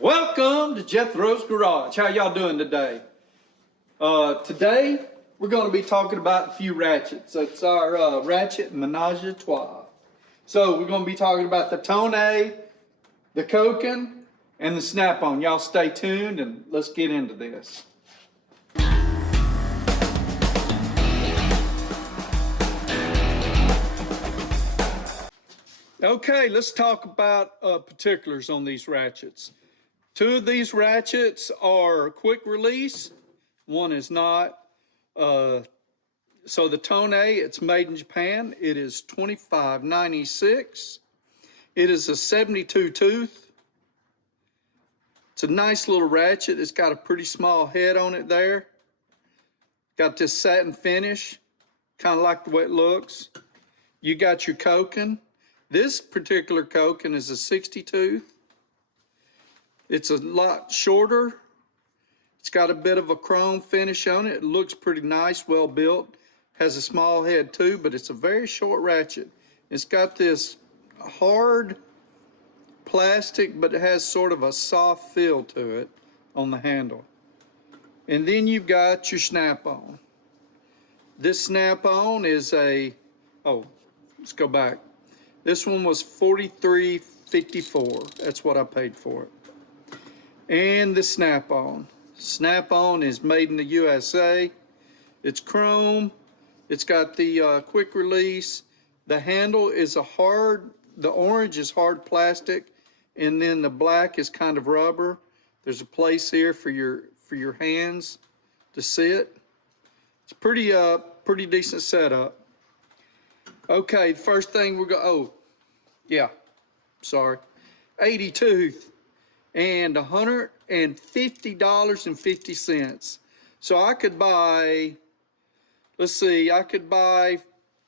Welcome to Jethro's Garage. How y'all doing today? Today we're going to be talking about a few ratchets. It's our ratchet menage a trois. So we're going to be talking about the Tone, the Koken, and the Snap-on. Y'all stay tuned and let's get into this. Okay, let's talk about particulars on these ratchets. Two of these ratchets are quick release, one is not. So the Tone, it's made in Japan. It is $25.96. It is a 72 tooth. It's a nice little ratchet. It's got a pretty small head on it there. Got this satin finish, kind of like the way it looks. You got your Koken. This particular Koken is a 60 tooth. It's a lot shorter. It's got a bit of a chrome finish on it. It looks pretty nice, well built. Has a small head too, but it's a very short ratchet. It's got this hard plastic, but it has sort of a soft feel to it on the handle. And then you've got your Snap-on. This Snap-on is let's go back. This one was $43.54. That's what I paid for it. And the Snap-on. Snap-on is made in the USA. It's chrome. It's got the quick release. The handle is the orange is hard plastic, and then the black is kind of rubber. There's a place here for your hands to sit. It's pretty decent setup. Okay, first thing we're going, 80 tooth and $150.50. So I could buy, I could buy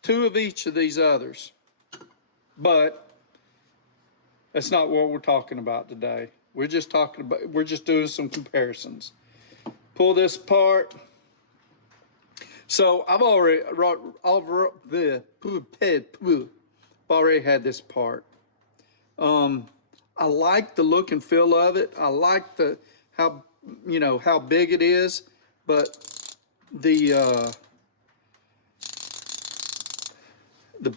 two of each of these others, but that's not what we're talking about today. We're just doing some comparisons. Pull this apart. So I've already had this part. I like the look and feel of it. I like how big it is, but the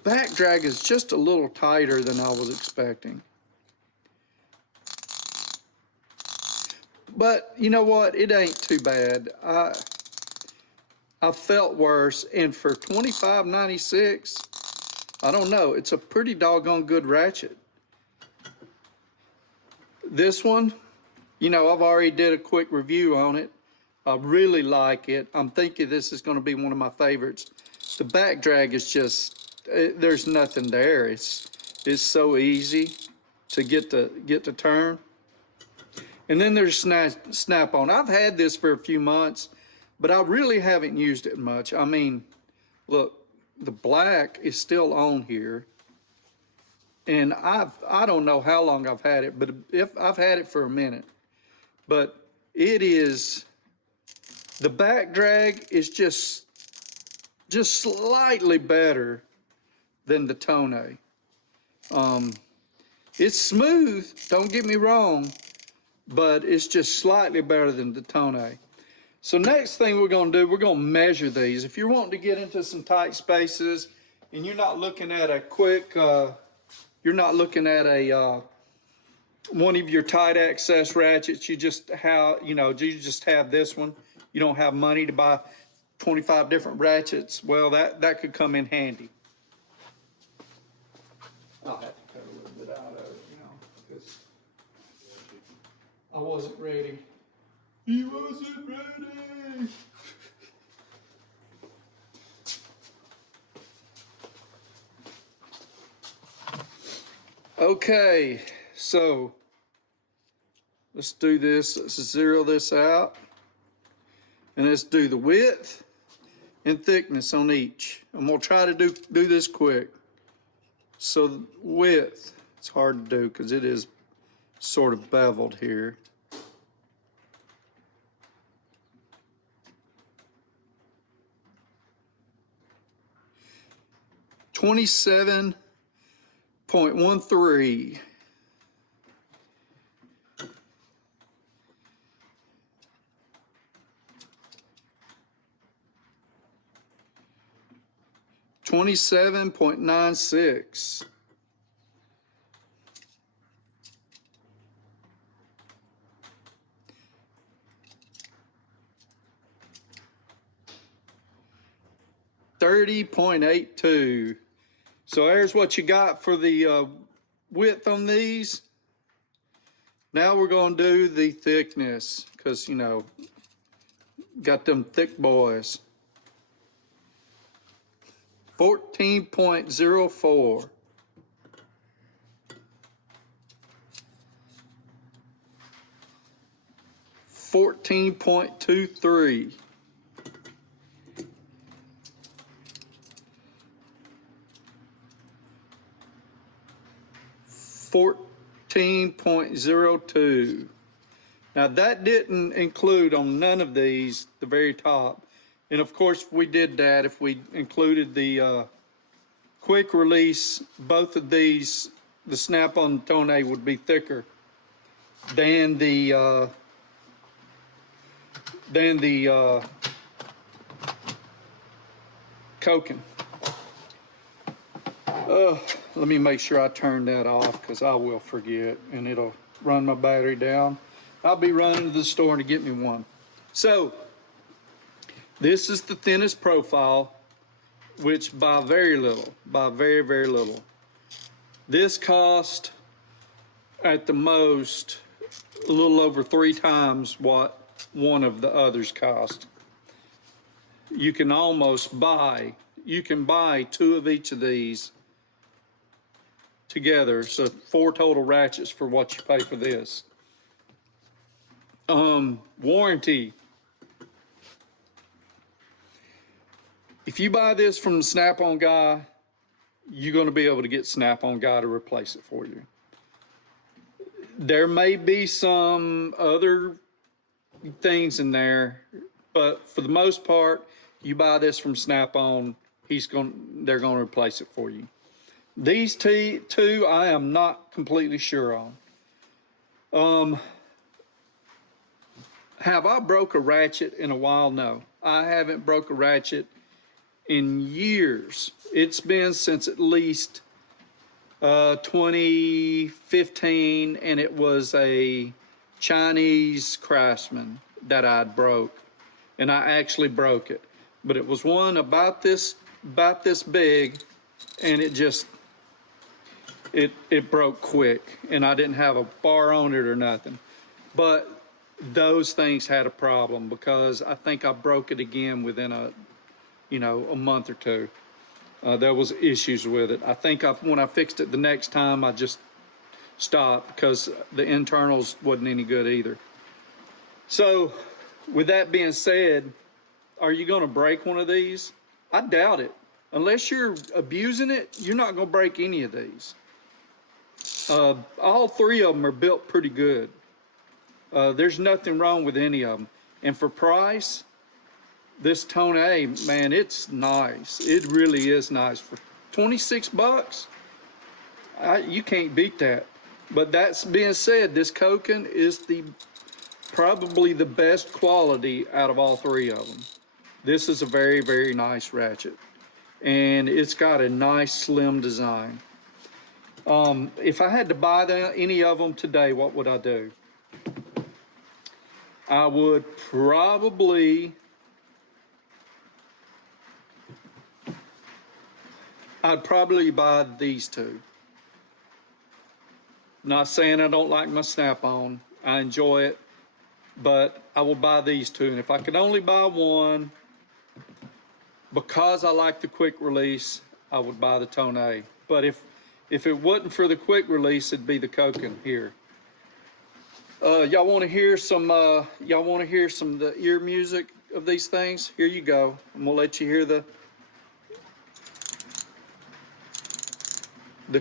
back drag is just a little tighter than I was expecting. But you know what? It ain't too bad. I felt worse, and for $25.96, I don't know. It's a pretty doggone good ratchet. This one, I've already did a quick review on it. I really like it. I'm thinking this is going to be one of my favorites. The back drag is just, there's nothing there. It's so easy to get to turn. And then there's Snap-on. I've had this for a few months, but I really haven't used it much. I mean, look, the black is still on here. And I don't know how long I've had it, but if I've had it for a minute. But it is, the back drag is just slightly better than the Tone. It's smooth, don't get me wrong, but it's just slightly better than the Tone. So next thing we're gonna do, we're gonna measure these. If you're wanting to get into some tight spaces and you're not looking at a quick, one of your tight access ratchets, you just have this one. You don't have money to buy 25 different ratchets. Well, that could come in handy. I'll have to cut a little bit out of it, because I wasn't ready. He wasn't ready. Okay, so let's do this. Let's zero this out. And let's do the width and thickness on each. I'm gonna try to do this quick. So the width, it's hard to do because it is sort of beveled here. .13. 27.96. $30.82. So there's what you got for the width on these. Now we're going to do the thickness, because, you know, got them thick boys. 14.04. 14.23. 14.02. Now that didn't include on none of these the very top. And of course, if we did that, if we included the quick release, both of these, the snap-on Tone A would be thicker than the Koken. Let me make sure I turn that off, because I will forget and it'll run my battery down. I'll be running to the store to get me one. So this is the thinnest profile, which by very little, by very, very little. This cost at the most a little over 3 times what one of the others cost. You can almost buy, you can buy 2 of each of these together, so 4 total ratchets for what you pay for this. Warranty. If you buy this from the Snap-on guy, you're going to be able to get Snap-on guy to replace it for you. There may be some other things in there, but for the most part, you buy this from Snap-on, they're going to replace it for you. These two, I am not completely sure on. Have I broke a ratchet in a while? No, I haven't broke a ratchet in years. It's been since at least 2015, and it was a Chinese Craftsman that I broke, and I actually broke it. But it was one about this big, and it broke quick, and I didn't have a bar on it or nothing. But those things had a problem, because I think I broke it again within a month or two. There was issues with it. I think when I fixed it the next time, I just stopped, because the internals wasn't any good either. So with that being said, are you going to break one of these? I doubt it. Unless you're abusing it, you're not going to break any of these. All 3 of them are built pretty good. There's nothing wrong with any of them. And for price, this Tone A, man, it's nice. It really is nice. For 26 bucks, you can't beat that. But that's being said, this Koken is probably the best quality out of all 3 of them. This is a very, very nice ratchet. And it's got a nice slim design. If I had to buy any of them today, what would I do? I would I'd probably buy these 2. Not saying I don't like my Snap-on. I enjoy it, but I will buy these 2. And if I could only buy one, because I like the quick release, I would buy the Tone A. But if it wasn't for the quick release, it'd be the Koken here. Y'all want to hear some of the ear music of these things? Here you go. I'm gonna let you hear the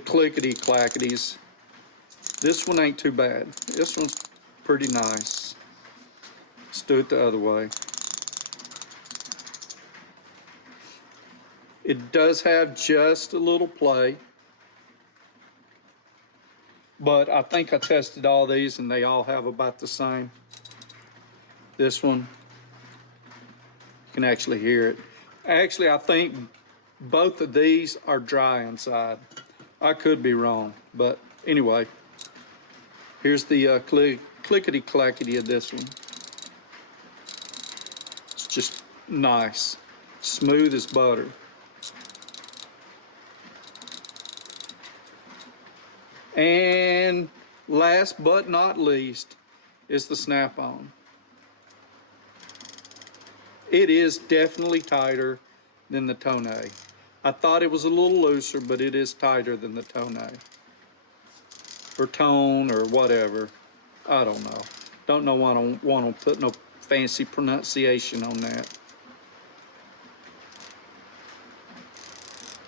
clickety clackities. This one ain't too bad. This one's pretty nice. Let's do it the other way. It does have just a little play, but I think I tested all these and they all have about the same. This one, you can actually hear it. Actually, I think Both of these are dry inside. I could be wrong, but anyway, here's the clickety-clackety of this one. It's just nice, smooth as butter. And last but not least is the snap-on. It is definitely tighter than the Tonne. I thought it was a little looser, but it is tighter than the Tonne. Or Tone or whatever. I don't know. Don't know why I don't want to put no fancy pronunciation on that.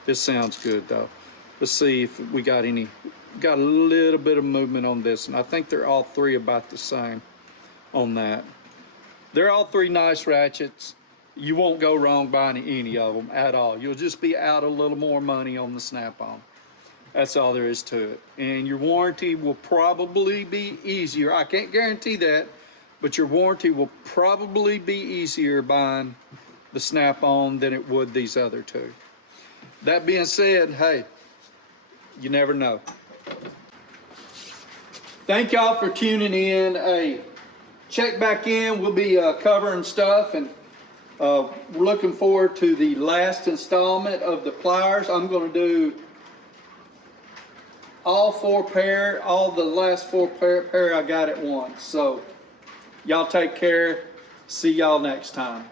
This sounds good though. Let's see if we got a little bit of movement on this, and I think they're all three about the same on that. They're all three nice ratchets. You won't go wrong buying any of them at all. You'll just be out a little more money on the snap-on. That's all there is to it. And your warranty will probably be easier. I can't guarantee that, but your warranty will probably be easier buying the snap-on than it would these other two. That being said, hey, you never know. Thank y'all for tuning in. Hey, check back in. We'll be covering stuff, and we're looking forward to the last installment of the pliers. I'm going to do all the last four pair I got at once. So y'all take care. See y'all next time.